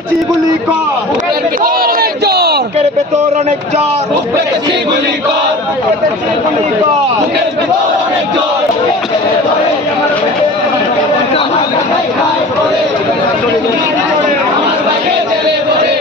পেতেছি গুলি কর বুকের ভিতর অনেক জ্বর বুকের ভেতর অনেক জ্বর বুকের ভিতর অনেক জ্বর আমার ভাইকে জেলে ভরে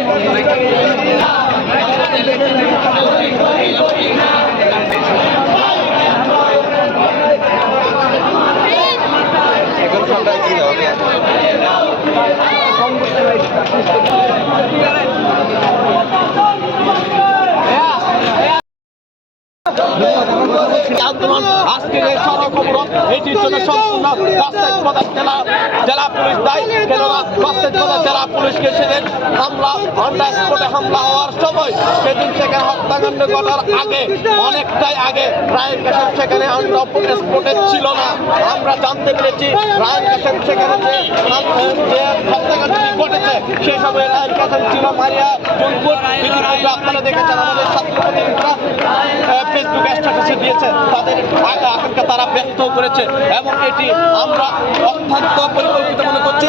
আন্দোলন আজকের এই সড়ক অবরোধ এটির জন্য সম্পূর্ণ রাস্তায় জেলা পুলিশ দায়ী। রাস্তায় জেলা পুলিশকে হামলা স্পটে হামলা হওয়ার সময় সেদিন হত্যাকাণ্ড ঘটার আগে, অনেকটাই আগে কাশেম সেখানে ছিল না। আমরা জানতে পেরেছি কাশেম সেখানে যে ঘটেছে সেই সময় কাশেম ছিল মারিয়া, জুনপুর। আপনারা দেখেছেন, আমাদের ফেসবুক স্ট্যাটাসে দিয়েছে, তাদের আকাঙ্ক্ষা তারা ব্যক্ত করেছে। এবং এটি আমরা অত্যন্ত পরিকল্পিত মনে করছি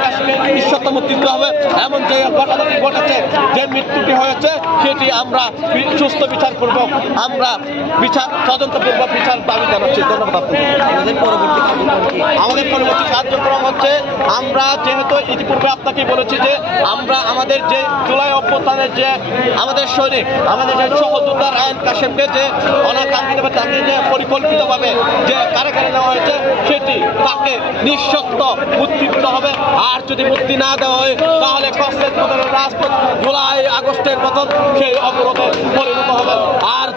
রায়ের কাশ্মীর ঈশ্বরতম হবে। এমন যে ঘটনাটি ঘটেছে যে মৃত্যুটি হয়েছে সেটি আমরা সুস্থ বিচার করব আমরা বিচার তদন্তপূর্বক বিচার দাবি জানাচ্ছি। ধন্যবাদ আমাদের পরবর্তী আমাদের পরবর্তী কার্যক্রম হচ্ছে আমরা যেহেতু ইতিপূর্বে আপনাকে বলেছি যে আমরা আমাদের যে জুলাই অভ্যুত্থানের যে আমাদের সৈনিক আমাদের যে সহযোদ্ধা রায়ন কাশেমকে যে অনাকাঙ্ক্ষিতভাবে তাকে যে পরিকল্পিতভাবে যে কারাগারে নেওয়া হয়েছে সেটি তাকে নিঃশক্ত দিতে হবে। আর যদি মুক্তি না দেওয়া হয় তাহলে কষ্টের মতন রাজপথ জুলাই আগস্টের মতন সেই অবরোধে পরিণত হবে। আর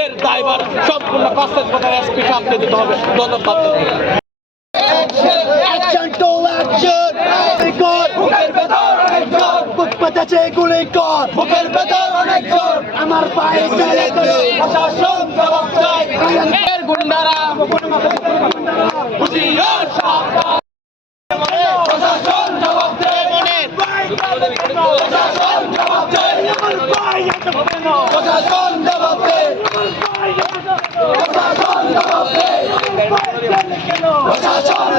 এর দায়ভার সম্পূর্ণ কষ্টের মতন এসপি সামনে দিতে হবে। ধন্যবাদ। অ্যাকশন টু অ্যাকশন গুলি কর বুকের ভিতর অনেক জ্বর বুক পেতেছে গুলি কর বুকের ভিতর অনেক জ্বর আমার পায়ে চলে গেল প্রশাসন জবাব চাই এর গুন্ডারা হুঁশিয়ার সাবধান প্রশাসন জবাব দেয় মনে জবাব দেয় প্রশাসন জবাব দেয় প্রশাসন